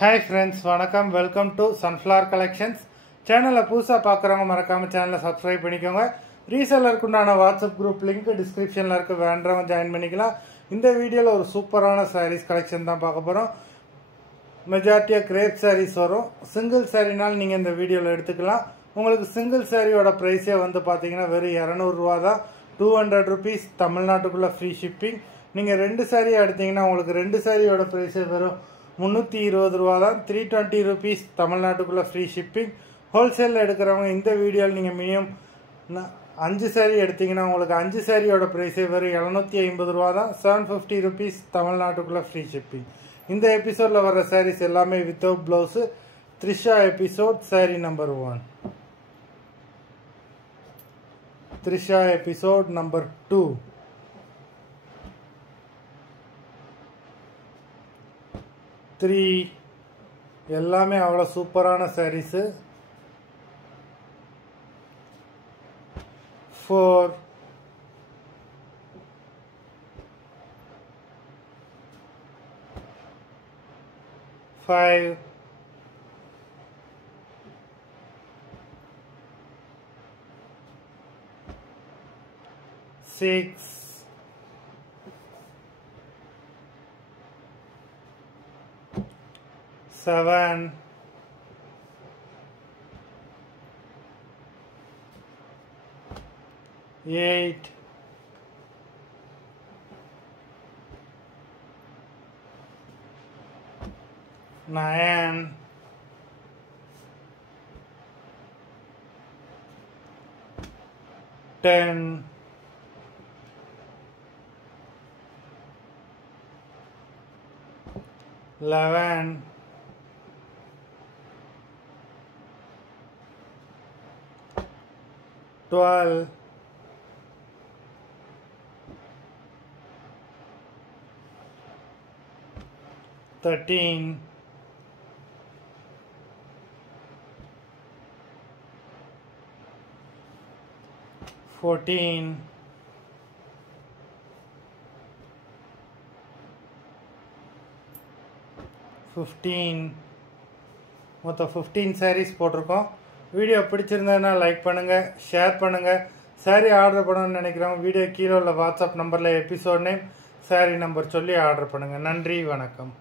Hi friends, வணக்கம். Welcome to Sunflower Collections. சேனலை புதுசாக பார்க்குறவங்க மறக்காமல் சேனலை சப்ஸ்கிரைப் பண்ணிக்கோங்க. ரீசெல்லருக்கு உண்டான வாட்ஸ்அப் குரூப் லிங்க் டிஸ்கிரிப்ஷனில் இருக்க, வேண்டவங்க ஜாயின் பண்ணிக்கலாம். இந்த வீடியோவில் ஒரு சூப்பரான சாரீஸ் கலெக்ஷன் தான் பார்க்க போகிறோம். மெஜாரிட்டியாக கிரேப் சாரீஸ் வரும். சிங்கிள் சாரீனால் நீங்கள் இந்த வீடியோவில் எடுத்துக்கலாம். உங்களுக்கு சிங்கிள் சாரியோட ப்ரைஸே வந்து பார்த்தீங்கன்னா வெறும் 200 ரூபா தான். 200 rupees தமிழ்நாட்டுக்குள்ளே ஃப்ரீ ஷிப்பிங். நீங்கள் 2 சாரியாக எடுத்தீங்கன்னா உங்களுக்கு 2 சாரியோட ப்ரைஸே வெறும் 320 ரூபா தான். 320 rupees தமிழ்நாட்டுக்குள்ளே ஃப்ரீ ஷிப்பிங். ஹோல்சேலில் எடுக்கிறவங்க இந்த வீடியோவில் நீங்கள் மினிமம் 5 சாரி எடுத்தீங்கன்னா உங்களுக்கு 5 சாரியோட ப்ரைஸே வெறும் 750 ரூபா தான். 750 rupees தமிழ்நாட்டுக்குள்ளே ஃப்ரீ ஷிப்பிங். இந்த எபிசோடில் வர சாரீஸ் எல்லாமே without blouse. Trisha episode sorry number 1. Trisha episode number 2. Three எல்லாமே அவ்வளோ சூப்பரான சாரீஸு. 4 5 6 7 8 9 10 11 12 13 14 15 மொத்தம் 15 சாரீஸ் போட்டிருக்கோம். வீடியோ பிடிச்சிருந்ததுன்னா லைக் பண்ணுங்கள், ஷேர் பண்ணுங்கள். சாரீ ஆர்டர் பண்ணணும்னு நினைக்கிறவங்க வீடியோ கீழே உள்ள வாட்ஸ்அப் நம்பரில் எபிசோட் நேம், சாரீ நம்பர் சொல்லி ஆர்டர் பண்ணுங்கள். நன்றி, வணக்கம்.